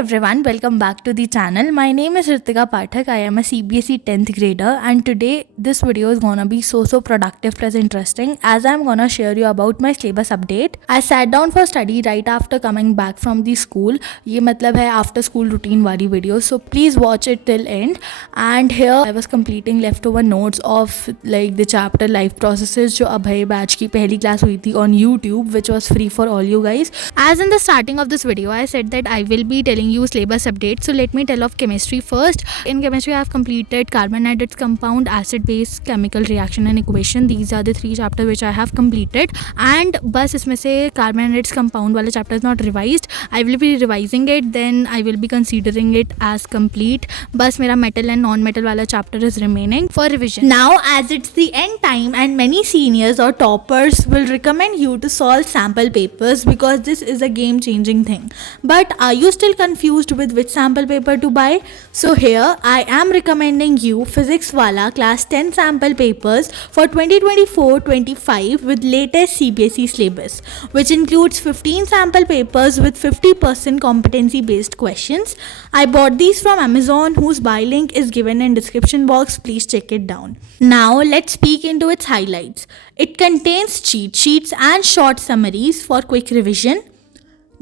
everyone, welcome back to the channel. My name is Ritika Pathak. I am a CBSE 10th grader, and today this video is gonna be so productive plus interesting as I'm gonna share you about my syllabus update. I sat down for study right after coming back from the school. ये मतलब है after school routine वाली video, so please watch it till end. And here I was completing leftover notes of like the chapter life processes जो अभय batch की पहली class हुई थी on YouTube, which was free for all you guys. As in the starting of this video, I said that I will be telling you syllabus update. So let me tell of chemistry first. In chemistry, I have completed carbon and its compound, acid base, chemical reaction and equation. These are the three chapters which I have completed. And बस इसमें से carbon and its compound वाला chapter is not revised. I will be revising it, then I will be considering it as complete. बस मेरा metal and non-metal वाला chapter is remaining for revision. Now, as it's the end time and many seniors or toppers will recommend you to solve sample papers because this is a game-changing thing. But are you still confused with which sample paper to buy? So here I am recommending you physics wala class 10 sample papers for 2024-25 with latest CBSE syllabus, which includes 15 sample papers with 50% competency based questions. I bought these from Amazon, whose buy link is given in description box. Please check it down. Now let's peek into its highlights. It contains cheat sheets and short summaries for quick revision,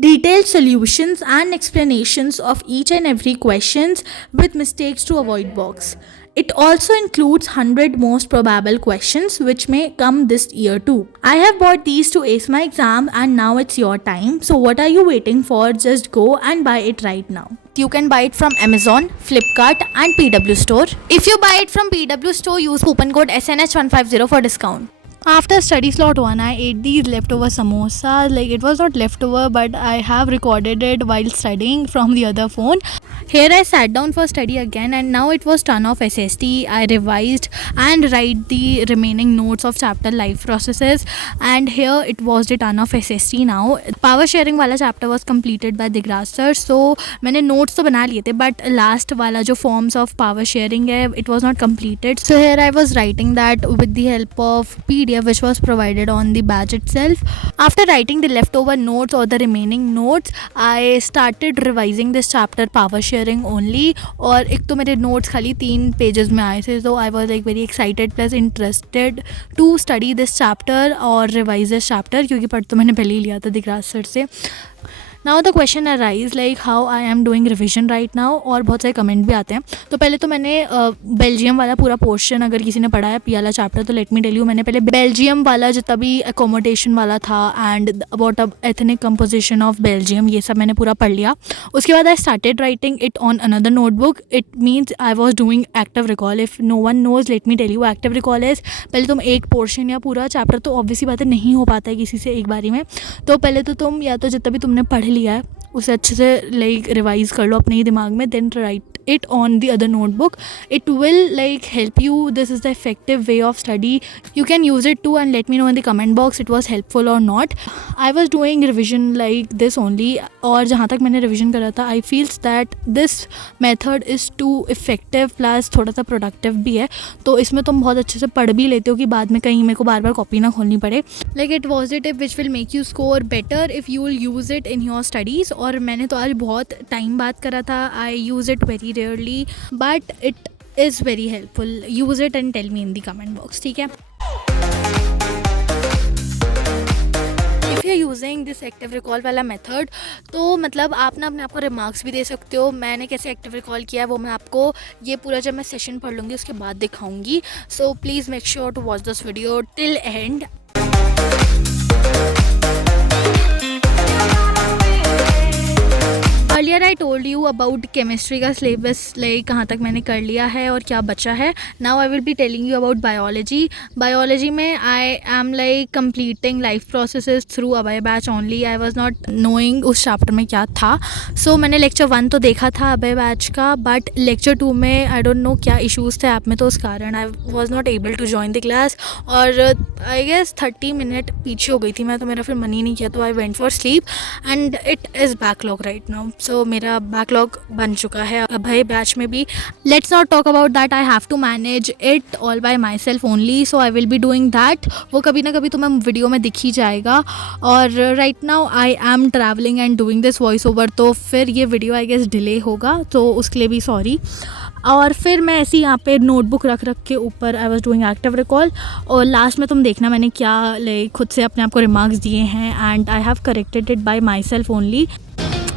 detailed solutions and explanations of each and every questions with mistakes to avoid box. It also includes 100 most probable questions which may come this year too. I have bought these to ace my exam and now it's your time. So what are you waiting for? Just go and buy it right now. You can buy it from Amazon, Flipkart and PW Store. If you buy it from PW Store, use coupon code SNH150 for discount. After study slot 1, I ate these leftover samosas. Like, it was not leftover, but I have recorded it while studying from the other phone. Here I sat down for study again, and now it was ton of SST. I revised and write the remaining notes of chapter life processes, and here it was the ton of SST now. Power sharing वाला chapter was completed by Digras sir, so मैंने notes तो बना लिए थे, but last वाला जो forms of power sharing है, it was not completed. So here I was writing that with the help of PDF which was provided on the badge itself. After writing the leftover notes or the remaining notes, I started revising this chapter power sharing only. और एक तो मेरे notes खाली 3 pages में आए थे, so I was like very excited plus interested to study this chapter और revise this chapter क्योंकि पढ़ तो मैंने पहले ही लिया था दिग्रास सर से. Now the question arise like how I am doing revision right now, और बहुत सारे कमेंट भी आते हैं. तो पहले तो मैंने बेल्जियम वाला पूरा पोर्शन, अगर किसी ने पढ़ा है पी वाला चैप्टर तो लेट मी टेल यू, मैंने पहले बेल्जियम वाला जितना भी अकोमोडेशन वाला था and about ethnic composition of Belgium, ये सब मैंने पूरा पढ़ लिया. उसके बाद I started writing it on another notebook. It means I was doing active recall. If no one knows, let me tell you, active recall is पहले तुम एक पोर्शन या पूरा चैप्टर, तो ऑब्वियसली बात है नहीं हो पाता है किसी से एक बारी में, तो पहले तो तुम या तो जितना भी तुमने पढ़ लिया है उसे अच्छे से लाइक रिवाइज कर लो अपने ही दिमाग में, then write it on the other notebook. It will like help you. This is the effective way of study. You can use it too and let me know in the comment box it was helpful or not. I was doing revision like this only, और जहाँ तक मैंने revision करा था I feels that this method is too effective plus थोड़ा सा productive भी है. तो इसमें तुम बहुत अच्छे से पढ़ भी लेते हो कि बाद में कहीं मेरे को बार बार कॉपी ना खोलनी पड़े. Like it was a tip which will make you score better if you will use it in your studies. और मैंने तो आज बहुत टाइम बात करा था. I use it very rarely, but it is very helpful. Use it and tell me in the comment box. ठीक है? If you're using this active recall वाला method, तो मतलब आप ना अपने आप को remarks भी दे सकते हो. मैंने कैसे active recall किया है वो मैं आपको ये पूरा जब मैं session पढ़ लूँगी उसके बाद दिखाऊँगी. So please make sure to watch this video till end. Earlier I told you about chemistry का syllabus, like कहाँ तक मैंने कर लिया है और क्या बचा है. Now I will be telling you about biology. Biology में I am like completing life processes through Abhay batch only. I was not knowing उस chapter में क्या था. So मैंने lecture 1 तो देखा था अभय batch का, but lecture 2 में I don't know क्या issues थे ऐप में, तो उस कारण I was not able to join the class. और I guess 30 minute पीछे हो गई थी मैं, तो मेरा फिर मन ही नहीं किया, तो I went for sleep and it is backlog right now. So मेरा बैकलॉग बन चुका है अभय बैच में भी. Let's not talk about that. I have to manage it all by myself only, so I will be doing that. वो कभी ना कभी तुम्हें वीडियो में दिख ही जाएगा. और right now I am travelling and doing this voice over, तो फिर ये वीडियो आई गेस डिले होगा, तो उसके लिए भी सॉरी. और फिर मैं ऐसे यहाँ पे नोटबुक रख के ऊपर आई वॉज डूइंग एक्टिव रिकॉल. और लास्ट में तुम देखना मैंने क्या लाइक खुद से अपने आप को रिमार्क्स दिए हैं, and I have corrected it by myself only.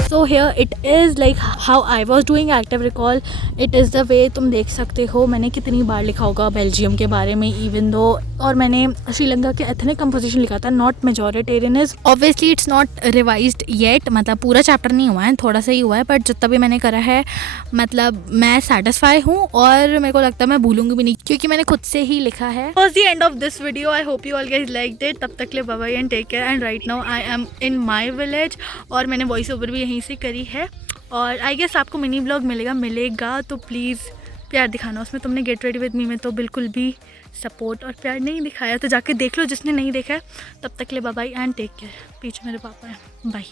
So here it is like how I was doing active recall. It is the way. तुम देख सकते हो मैंने कितनी बार लिखा होगा बेल्जियम के बारे में इवन दो, और मैंने श्रीलंका के एथनिक कंपोजिशन लिखा था, not majoritarian is. Obviously it's not revised yet, मतलब पूरा चैप्टर नहीं हुआ है, थोड़ा सा ही हुआ है, बट जितना भी मैंने करा है मतलब मैं सेटिस्फाई हूँ. और मेरे को लगता है मैं भूलूंगी भी नहीं क्योंकि मैंने खुद से ही लिखा है. Was the end of this video. I hope you all guys liked it. तब तक ले bye bye and take care. And right now I am in my village और मैंने वॉइस ओवर भी यहीं से करी है. और आई गेस आपको मिनी ब्लॉग मिलेगा तो प्लीज़ प्यार दिखाना उसमें. तुमने गेट रेडी विद मी में तो बिल्कुल भी सपोर्ट और प्यार नहीं दिखाया, तो जाके देख लो जिसने नहीं देखा है. तब तक ले bye bye and take care. पीछे मेरे पापा हैं. बाय.